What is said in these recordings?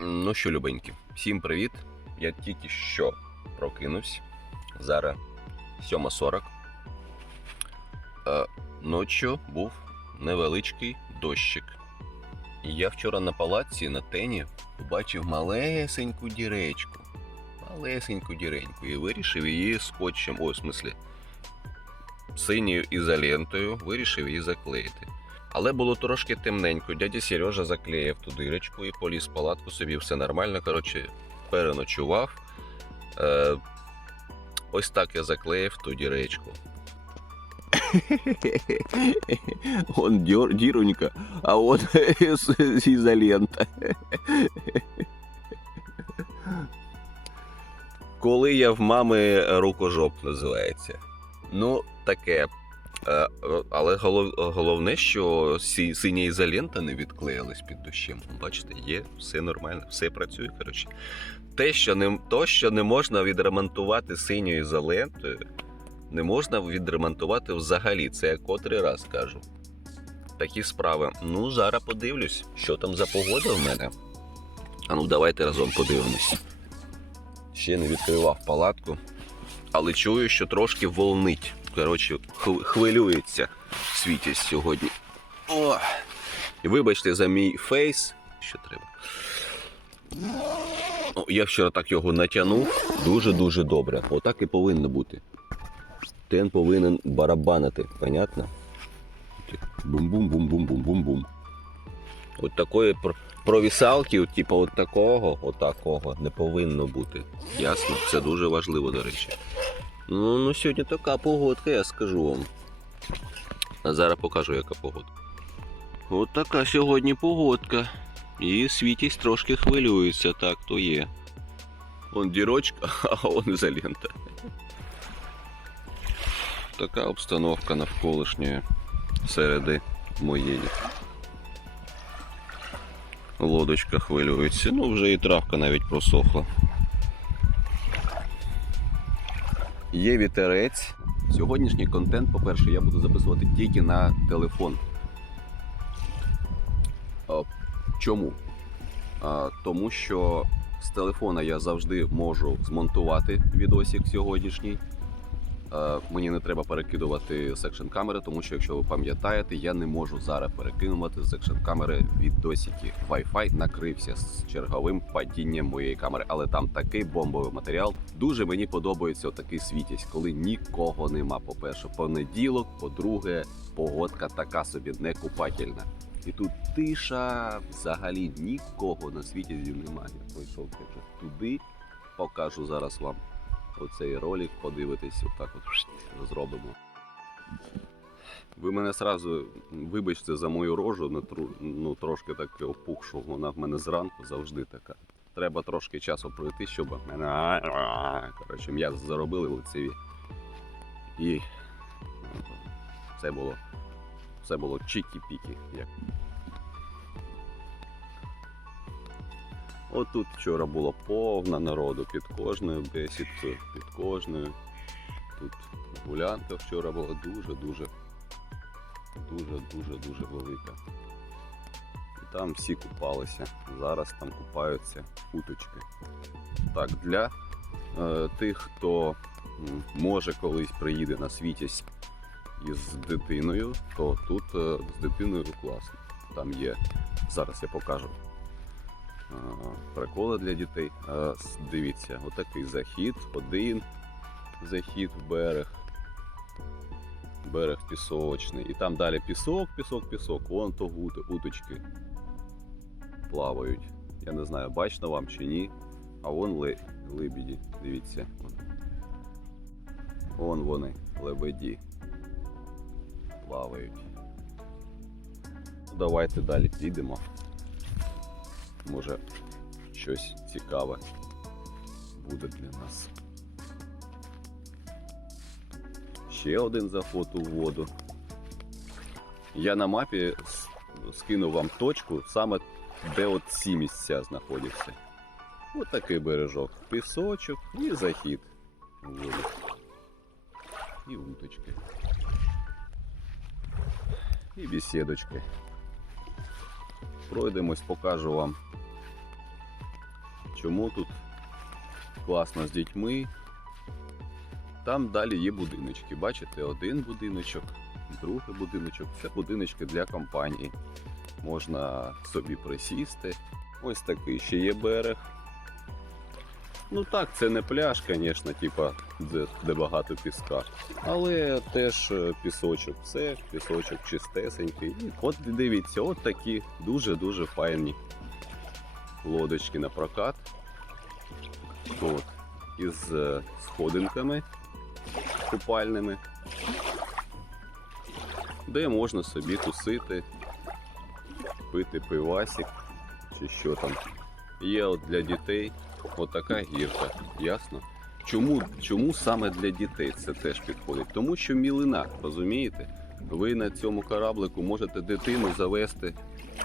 Ну що, любенькі, всім привіт. Я тільки що прокинувся. Зараз 7.40. Е, ночі був невеличкий дощик. І я вчора на палаці на тені побачив малесеньку діречку. Малесеньку діреньку. І вирішив її скотчем, ой, в смислі, синьою ізолентою, вирішив її заклеїти. Але було трошки темненько. Дядя Сережа заклеїв ту дирочку і поліз в палатку собі, все нормально. Коротше, переночував. Е, ось так я заклеїв ту діречку. Он дер, дірунька, а он з ізолента. Коли я в мами рукожоп називається. Ну, таке. Е, Але голов, головне, що сі- синя ізолента не відклеїлась під дощем. Бачите, є, все нормально, все працює. Коротше. Те, що не, то, що не можна відремонтувати синьою ізолентою, не можна відремонтувати взагалі. Це я котрий раз кажу. Такі справи. Ну, зараз подивлюсь, що там за погода в мене. А ну, давайте разом подивимось. Ще не відкривав палатку, але чую, що трошки волнить. Коротше, хв- хвилюється світість сьогодні. О! Вибачте за мій фейс. Що треба? О, я вчора так його натягнув дуже-дуже добре. Отак і повинно бути. Тен повинен барабанити, понятно? Бум-бум-бум-бум-бум-бум-бум. От такої провісалки, от, типу, от такого, от такого не повинно бути. Ясно? Це дуже важливо, до речі. Ну, ну сьогодні така погодка, я скажу вам. А зараз покажу, яка погодка. От така сьогодні погодка. І світість трошки хвилюється, так то є. Он дірочка, а он ізолента. Така обстановка навколишньої середи моєї. Лодочка хвилюється. Ну, вже і травка навіть просохла. Є вітерець. Сьогоднішній контент, по-перше, я буду записувати тільки на телефон. Чому? Тому що з телефона я завжди можу змонтувати відосик сьогоднішній. Е, Мені не треба перекидувати секшн камери, тому що, якщо ви пам'ятаєте, я не можу зараз перекинувати секшн камери відосики. Wi-Fi накрився з черговим падінням моєї камери, але там такий бомбовий матеріал. Дуже мені подобається такий світість, коли нікого нема. По-перше, понеділок, по-друге, погодка така собі некупательна. І тут тиша, взагалі нікого на світі немає. Вже туди, покажу зараз вам оцей ролик, подивитись, отак от зробимо. Ви мене сразу вибачте за мою рожу, тру- ну, трошки так опухшу. Вона в мене зранку завжди така. Треба трошки часу пройти, щоб мене коротше, м'яз заробили лицеві. І все було. Все було чікі-пікі. Отут вчора було повно народу під кожною бесідкою, під кожною. Тут гулянка вчора була дуже-дуже, дуже-дуже-дуже велика. І там всі купалися. Зараз там купаються уточки. Так, для е, тих, хто може колись приїде на світість із дитиною, то тут е, з дитиною класно. Там є. Зараз я покажу приколи для дітей. Е, Дивіться, отакий захід, один захід в берег. Берег пісочний. І там далі пісок, пісок, пісок. Вон то уточки плавають. Я не знаю, бачно вам чи ні. А вон лебеді. Дивіться. Вон вони, лебеді. Плавають. Ну, Давайте далі підемо. Може щось цікаве буде для нас. Ще один заход у воду. Я на мапі с- скину вам точку, саме де от ці місця знаходяться. Ось такий бережок. Пісочок і захід у воду. І уточки. І бесідочки. Пройдемось, покажу вам чому тут класно з дітьми. Там далі є будиночки. Бачите, один будиночок, другий будиночок. Це будиночки для компанії. Можна собі присісти. Ось такий ще є берег. Ну так, це не пляж, звісно, типа, де, де багато піска. Але теж е, пісочок, все, пісочок чистесенький. І от дивіться, от такі дуже-дуже файні лодочки на прокат. От, із е, сходинками купальними, де можна собі тусити, пити пивасик чи що там. Є от для дітей отака гірка, ясно? Чому, чому саме для дітей це теж підходить? Тому що мілина, розумієте? Ви на цьому кораблику можете дитину завести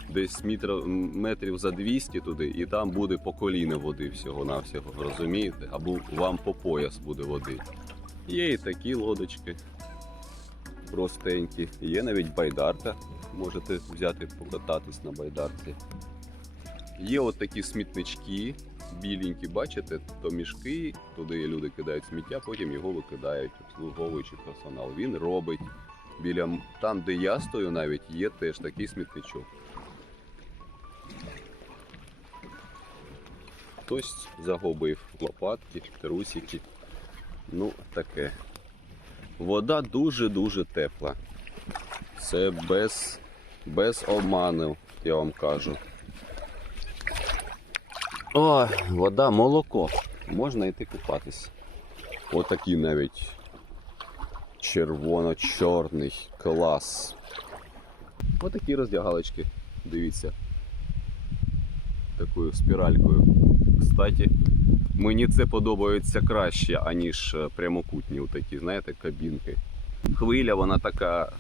десь метрів, за 200 туди, і там буде по коліна води всього-навсього, розумієте? Або вам по пояс буде води. Є і такі лодочки простенькі. Є навіть байдарка. Можете взяти покататись на байдарці. Є от такі смітнички, біленькі, бачите, то мішки, туди люди кидають сміття, потім його викидають обслуговуючий персонал. Він робить біля там, де я стою, навіть є теж такий смітничок. Хтось загубив лопатки, трусики. Ну, таке. Вода дуже-дуже тепла. Це без, без обманів, я вам кажу. О, вода, молоко. Можна йти купатись. Отакий навіть червоно-чорний клас. Отакі роздягалочки. Дивіться. Такою спіралькою. Кстати, мені це подобається краще, аніж е, прямокутні такі, знаєте, кабінки. Хвиля, вона така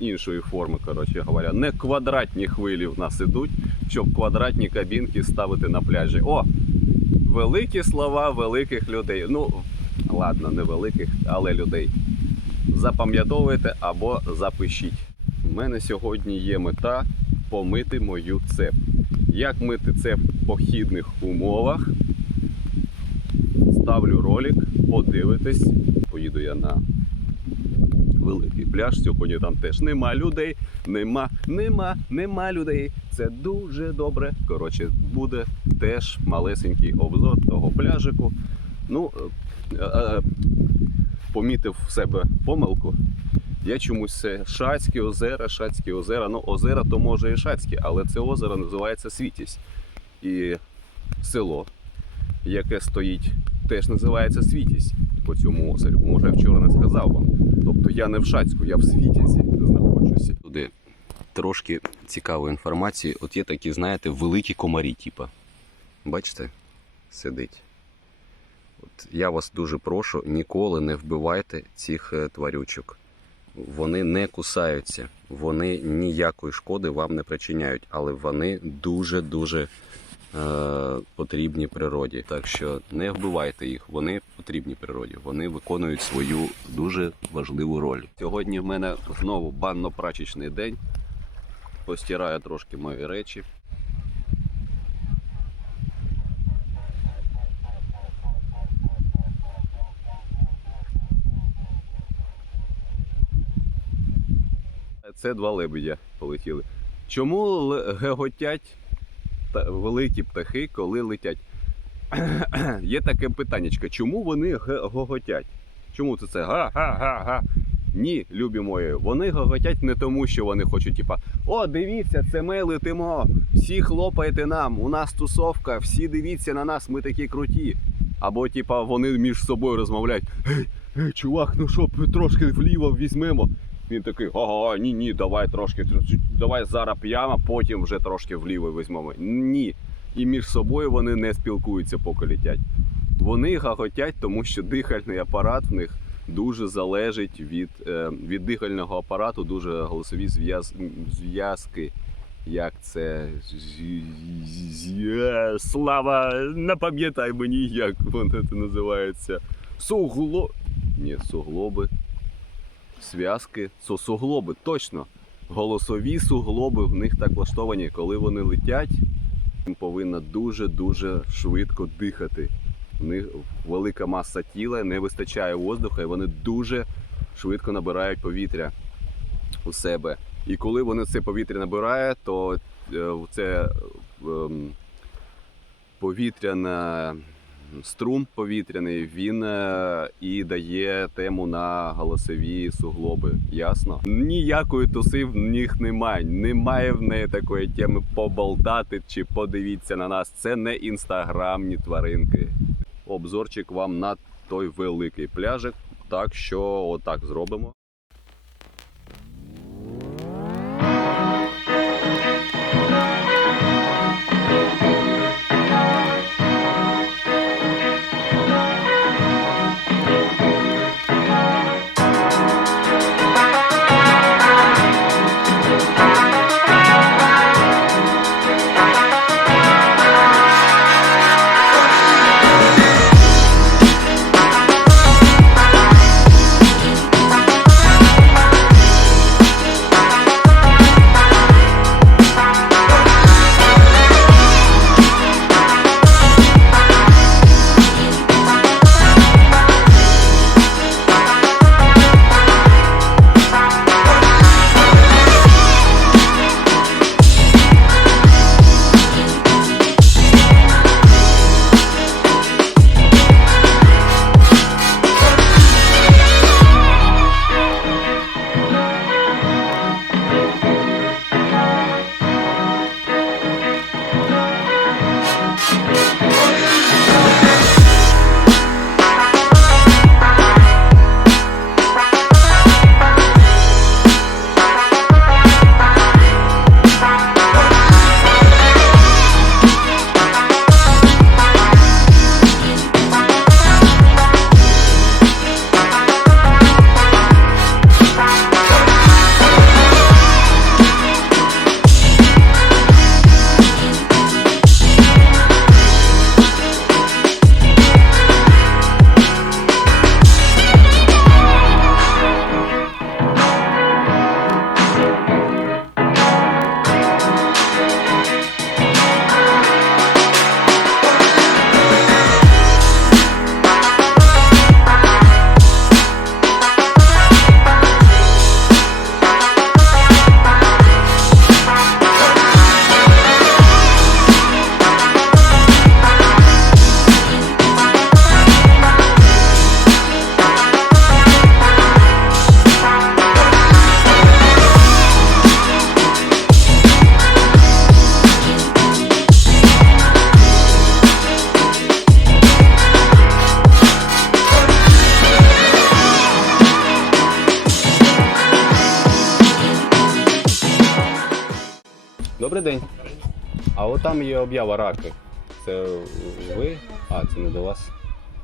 іншої форми, коротше говоря. Не квадратні хвилі в нас ідуть, щоб квадратні кабінки ставити на пляжі. О! Великі слова великих людей. Ну, ладно, не великих, але людей. Запам'ятовуйте або запишіть. У мене сьогодні є мета помити мою цеп. Як мити цеп в похідних умовах? Ставлю ролик, подивитесь. Поїду я на великий пляж. Сьогодні там теж нема людей. Нема, нема, нема людей. Це дуже добре. Коротше, буде теж малесенький обзор того пляжику. Ну, е, е, помітив в себе помилку. Я чомусь це Шацькі озера, Шацькі озера. Ну, озера то може і Шацькі, але це озеро називається Світість. І село, яке стоїть, теж називається Світість по цьому озері. Може, я вчора не сказав вам. Тобто я не в Шацьку, я в Світязі знаходжуся. Туди трошки цікавої інформації. От є такі, знаєте, великі комарі, типа. Бачите? Сидить. От я вас дуже прошу, ніколи не вбивайте цих е, тварючок. Вони не кусаються, вони ніякої шкоди вам не причиняють, але вони дуже-дуже е, потрібні природі. Так що не вбивайте їх, вони потрібні природі. Вони виконують свою дуже важливу роль. Сьогодні в мене знову банно-прачечний день. Постираю трошки мої речі. Це два лебедя полетіли. Чому геготять великі птахи, коли летять? Є таке питаннячко, чому вони гоготять? Чому це це га-га-га-га? Ні, любі мої, вони гоготять не тому, що вони хочуть, типа, о, дивіться, це ми летимо, всі хлопайте нам, у нас тусовка, всі дивіться на нас, ми такі круті. Або, типа, вони між собою розмовляють. Ей, ей, чувак, ну що, трошки вліво візьмемо. Він такий, ага, ні, ні, давай трошки, давай зараз п'ямо, потім вже трошки вліво візьмемо. Ні. І між собою вони не спілкуються, поки летять. Вони гаготять, тому що дихальний апарат в них дуже залежить від, е, від дихального апарату, дуже голосові зв'яз, зв'язки. Як це. Слава, напам'ятай мені, як воно це називається. Сугло. Ні, суглоби зв'язки, су- суглоби, точно. Голосові суглоби в них так влаштовані, коли вони летять, їм повинна дуже-дуже швидко дихати. У них велика маса тіла, не вистачає воздуха, і вони дуже швидко набирають повітря у себе. І коли вони це повітря набирають, то е, це ем, повітряна струм повітряний, він е, і дає тему на голосові суглоби. Ясно? Ніякої туси в них немає. Немає в неї такої теми поболтати чи подивіться на нас. Це не інстаграмні тваринки. Обзорчик вам на той великий пляжик. Так що отак зробимо. Там є об'ява раки. Це ви? А, це не до вас.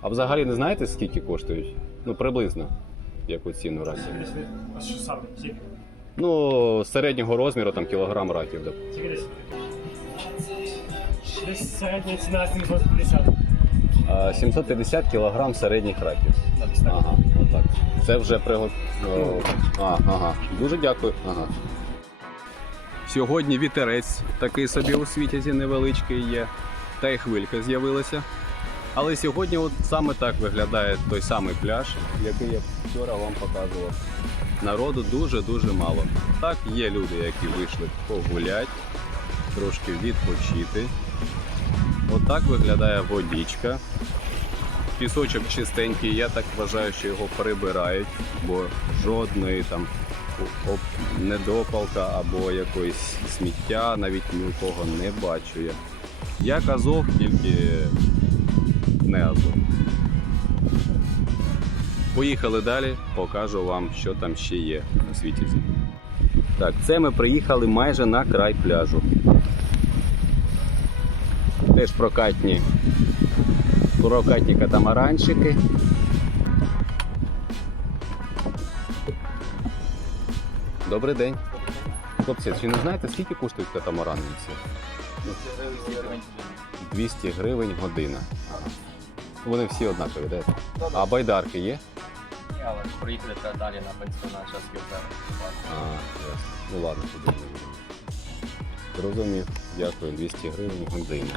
А взагалі не знаєте, скільки коштують? Ну, приблизно. Яку ціну раки? А що саме? Ну, середнього розміру там кілограм раків. Десь? Середня ціна 750. 750 кілограм середніх раків. Ага, отак. Це вже пригод. о, А, ага. Дуже дякую. Ага. Сьогодні вітерець такий собі у світі невеличкий є, та й хвилька з'явилася. Але сьогодні от саме так виглядає той самий пляж, який я вчора вам показував. Народу дуже-дуже мало. Так, є люди, які вийшли погулять, трошки відпочити. Отак виглядає водичка. Пісочок чистенький, я так вважаю, що його прибирають, бо жодної там недопалка або якоїсь сміття навіть ні у кого не бачу я. Як Азов, тільки не Азов. Поїхали далі, покажу вам, що там ще є на світі. Так, це ми приїхали майже на край пляжу. Теж прокатні, прокатні катамаранчики. Добрий день. Хлопці, чи не знаєте, скільки коштують катамарани всі? 200 гривень година. Вони всі однакові, де? А байдарки є? Ні, але проїхали треба далі на пенсіонат час А, ясно. Ну ладно, туди не будемо. Зрозумів. Дякую, 200 гривень годину.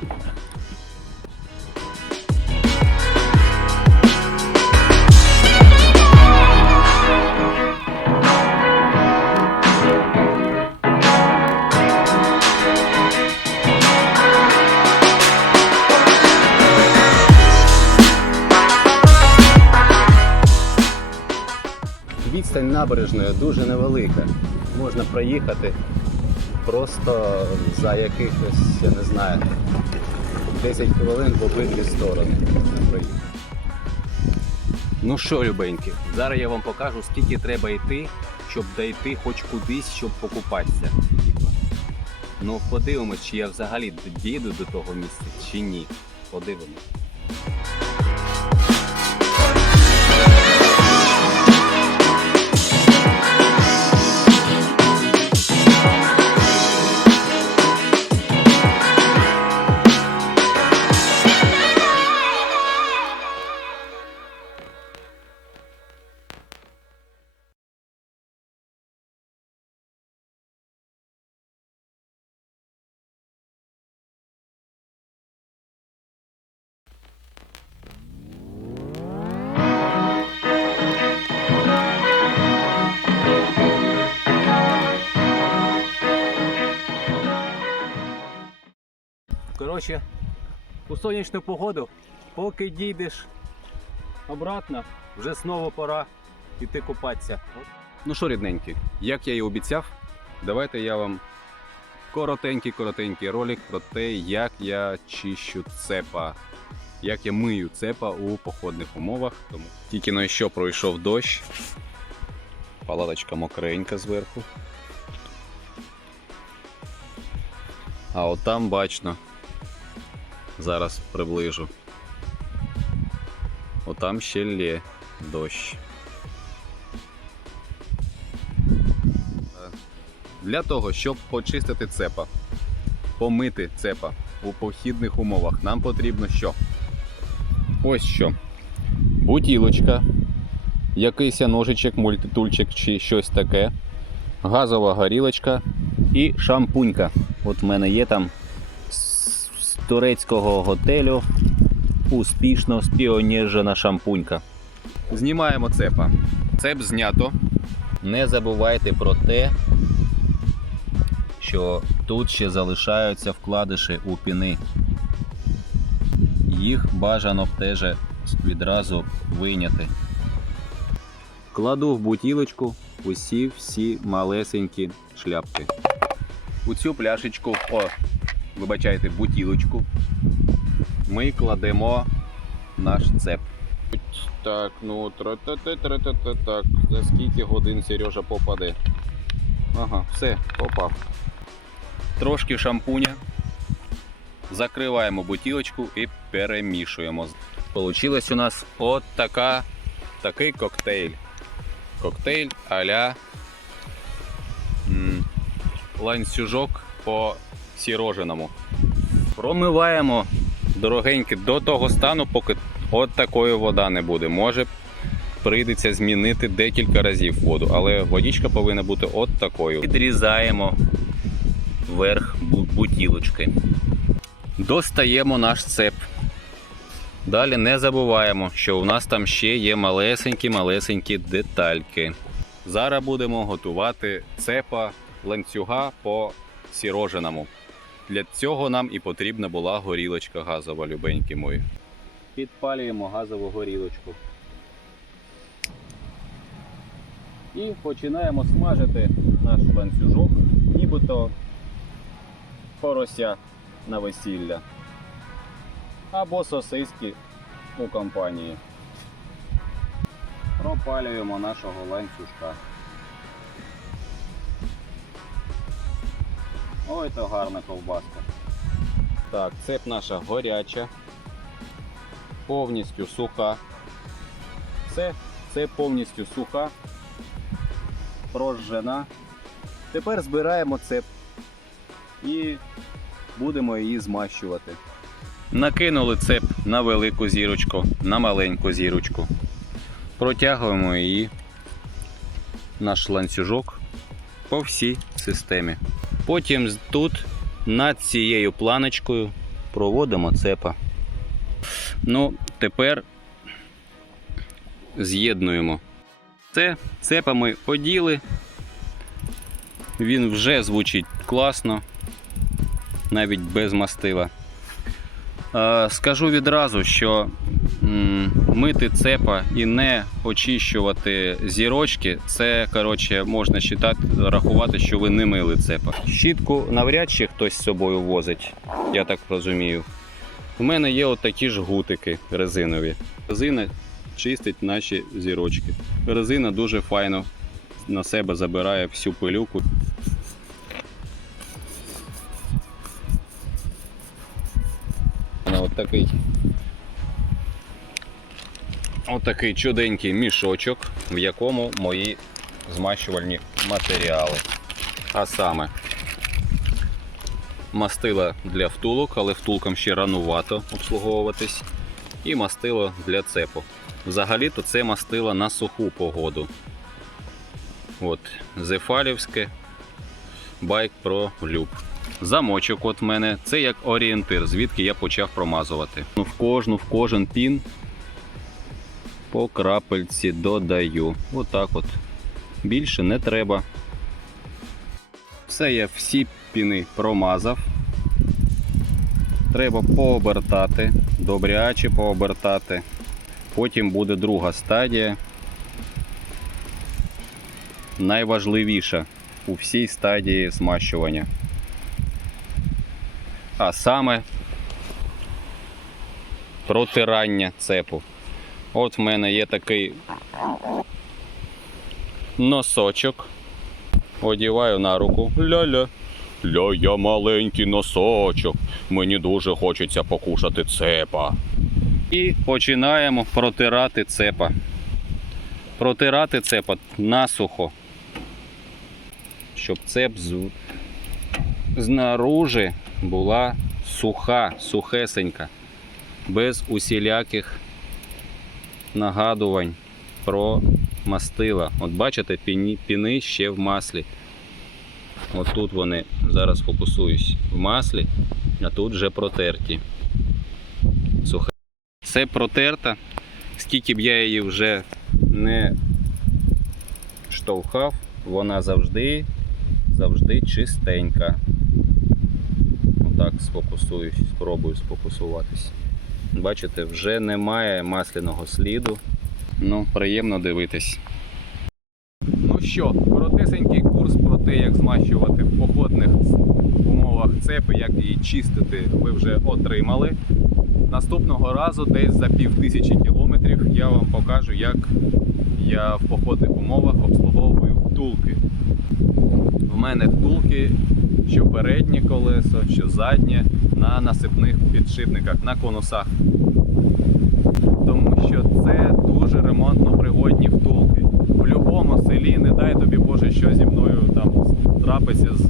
Відстань набережної дуже невелика. Можна проїхати просто за якихось, я не знаю, 10 хвилин в обидві сторони. Ну що, любенькі, зараз я вам покажу, скільки треба йти, щоб дійти хоч кудись, щоб покупатися. Ну, подивимось, чи я взагалі дійду до того місця, чи ні. Подивимось. Коротше, у сонячну погоду, поки дійдеш обратно, вже знову пора йти купатися. Ну що, рідненькі, як я і обіцяв, давайте я вам коротенький-коротенький ролик про те, як я чищу цепа, як я мию цепа у походних умовах. Тому тільки но що пройшов дощ, палаточка мокренька зверху. А от там бачно, Зараз приближу. Отам ще лє дощ. Для того, щоб почистити цепа, помити цепа у похідних умовах, нам потрібно що? Ось що. Бутілочка, якийсь ножичок, мультитульчик чи щось таке, газова горілочка і шампунька. От в мене є там турецького готелю успішно спіоніжена шампунька. Знімаємо цепа. Цеп знято. Не забувайте про те, що тут ще залишаються вкладиші у піни. Їх бажано теж відразу вийняти. Кладу в бутілочку усі всі малесенькі шляпки. У цю пляшечку, о, вибачайте, бутілочку, ми кладемо наш цеп. Так, ну так. За скільки годин Сережа попаде? Ага, все, попав. Трошки шампуня. Закриваємо бутілочку і перемішуємо. Получилась у нас от така, такий коктейль. Коктейль а-ля ланцюжок по сіроженому. Промиваємо дорогенькі до того стану, поки от такої вода не буде. Може прийдеться змінити декілька разів воду, але водичка повинна бути от такою. Відрізаємо верх бутілочки. Достаємо наш цеп. Далі не забуваємо, що у нас там ще є малесенькі-малесенькі детальки. Зараз будемо готувати цепа ланцюга по сіроженому. Для цього нам і потрібна була горілочка газова, любенькі мої. Підпалюємо газову горілочку. І починаємо смажити наш ланцюжок, нібито порося на весілля. Або сосиски у компанії. Пропалюємо нашого ланцюжка. Ой, то гарна ковбаска. Так, цеп наша горяча, повністю суха. Все, це повністю суха, прожжена. Тепер збираємо цеп і будемо її змащувати. Накинули цеп на велику зірочку, на маленьку зірочку. Протягуємо її, наш ланцюжок по всій системі. Потім тут над цією планочкою проводимо цепа. Ну, тепер з'єднуємо. Це цепа ми поділи. Він вже звучить класно, навіть без мастила. Е, Скажу відразу, що мити цепа і не очищувати зірочки, це коротше можна считати, рахувати, що ви не мили цепа. Щітку навряд чи хтось з собою возить, я так розумію. У мене є от такі ж гутики резинові. Резина чистить наші зірочки. Резина дуже файно на себе забирає всю пилюку. Такий. От такий чуденький мішочок, в якому мої змащувальні матеріали. А саме мастила для втулок, але втулкам ще ранувато обслуговуватись. І мастило для цепу. Взагалі-то це мастило на суху погоду. От, Зефалівське Bike Pro Loop. Замочок от мене. Це як орієнтир, звідки я почав промазувати. Ну, В кожну, в кожен пін по крапельці додаю. Отак от. Більше не треба. Все, я всі піни промазав. Треба пообертати, добряче пообертати. Потім буде друга стадія. Найважливіша у всій стадії змащування. А саме протирання цепу. От в мене є такий носочок. Одіваю на руку. Ля-ля. Ля, я маленький носочок. Мені дуже хочеться покушати цепа. І починаємо протирати цепа. Протирати цепа насухо. Щоб цеп з... знаружи була суха, сухесенька, без усіляких нагадувань про мастила. От бачите, піни, піни ще в маслі. От тут вони зараз фокусуюсь в маслі, а тут вже протерті. Сухе. Це протерта. Скільки б я її вже не штовхав, вона завжди, завжди чистенька. Отак сфокусуюсь, спробую сфокусуватись. Бачите, вже немає масляного сліду. Ну, приємно дивитись. Ну що, коротесенький курс про те, як змащувати в походних умовах цепи, як її чистити, ви вже отримали. Наступного разу, десь за пів тисячі кілометрів, я вам покажу, як я в походних умовах обслуговую втулки. В мене втулки, що переднє колесо, що заднє, на насипних підшипниках, на конусах. Тому що це дуже ремонтно пригодні втулки. В будь-якому селі, не дай тобі Боже, що зі мною там трапиться з,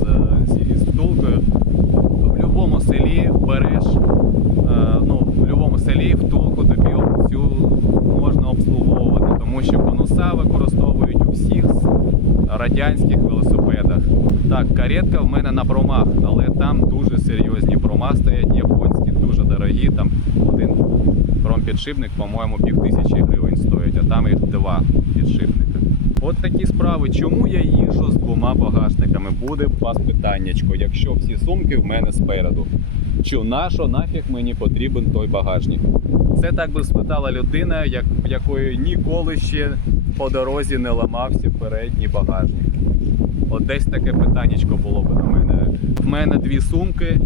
з, з втулкою. В будь-якому селі береш, е, ну, в будь-якому селі втулку тобі цю можна обслуговувати, тому що конуса використовують у всіх радянських велосипедах. Так, каретка в мене на промах, але там дуже серйозні прома стоять, японські, дуже дорогі. Там один промпідшипник, по-моєму, пів тисячі гривень стоїть, а там їх два підшипника. От такі справи. Чому я їжджу з двома багажниками? Буде у вас питаннячко, якщо всі сумки в мене спереду. Чи нащо нафіг мені потрібен той багажник? Це так би спитала людина, як, якої ніколи ще по дорозі не ламався передній багажник. От десь таке питаннячко було б на мене. В мене дві сумки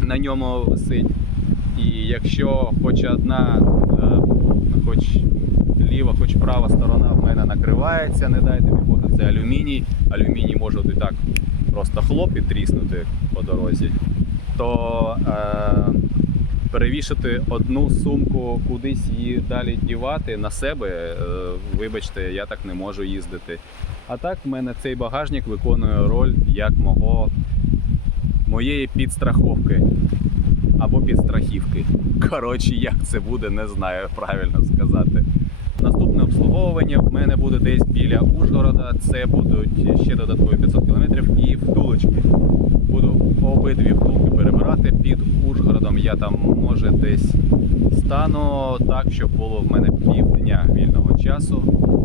на ньому висить. І якщо хоч одна, е, хоч ліва, хоч права сторона в мене накривається, не дай тобі Боже, це алюміній. Алюміній може і так просто хлоп і тріснути по дорозі, то е, перевішати одну сумку кудись її далі дівати на себе, е, вибачте, я так не можу їздити. А так в мене цей багажник виконує роль як мого, моєї підстраховки або підстрахівки. Коротше, як це буде, не знаю правильно сказати. Наступне обслуговування в мене буде десь біля Ужгорода. Це будуть ще додаткові 500 км і втулочки. Буду обидві втулки перебирати під Ужгородом. Я там може десь стану так, щоб було в мене півдня вільного часу.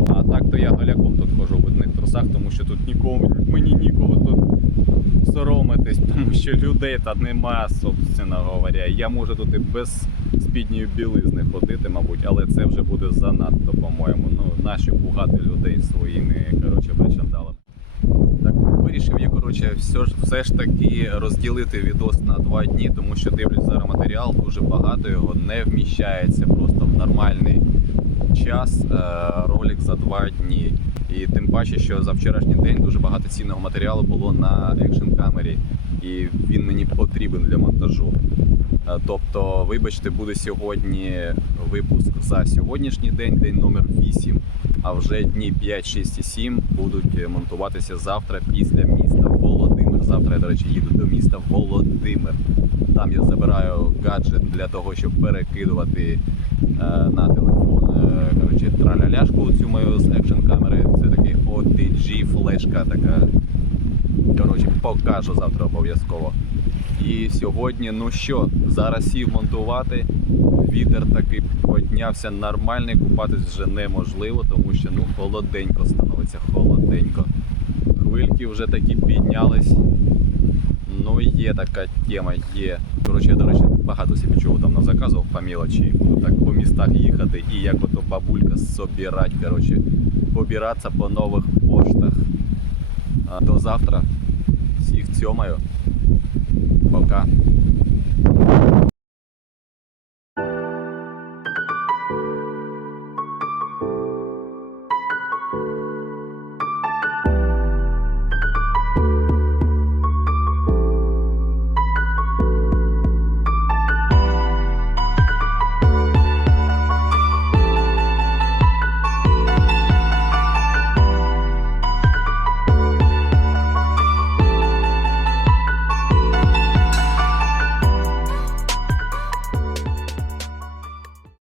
А так то я голяком тут ходжу в тому що тут нікому мені нікого тут соромитись, тому що людей та нема, собственно говоря. Я можу тут і без спідньої білизни ходити, мабуть, але це вже буде занадто, по-моєму. Ну, наші пугати людей своїми коротше, причандалами. Так, вирішив я, коротше, все ж, все ж таки розділити відос на два дні, тому що дивлюсь зараз матеріал, дуже багато його не вміщається просто в нормальний час е, ролик за два дні. І тим паче, що за вчорашній день дуже багато цінного матеріалу було на екшн камері, і він мені потрібен для монтажу. Е, Тобто, вибачте, буде сьогодні випуск за сьогоднішній день, день номер 8, а вже дні 5, 6 і 7 будуть монтуватися завтра після міста Володимир. Завтра я, до речі, їду до міста Володимир. Там я забираю гаджет для того, щоб перекидувати на телефон е, коротше, траляляшку цю мою з екшн камери. Це такий OTG флешка така. Коротше, покажу завтра обов'язково. І сьогодні, ну що, зараз сів монтувати. Вітер таки піднявся нормальний, купатись вже неможливо, тому що ну холоденько становиться, холоденько. Хвильки вже такі піднялись. Ну, є така тема, є. Коротше, до речі, багато собі чого там заказував по мілочі. Буду так по містах їхати і як ото бабулька собирать, коротше, побиратися по нових поштах. До завтра. Всіх цьомаю. Пока.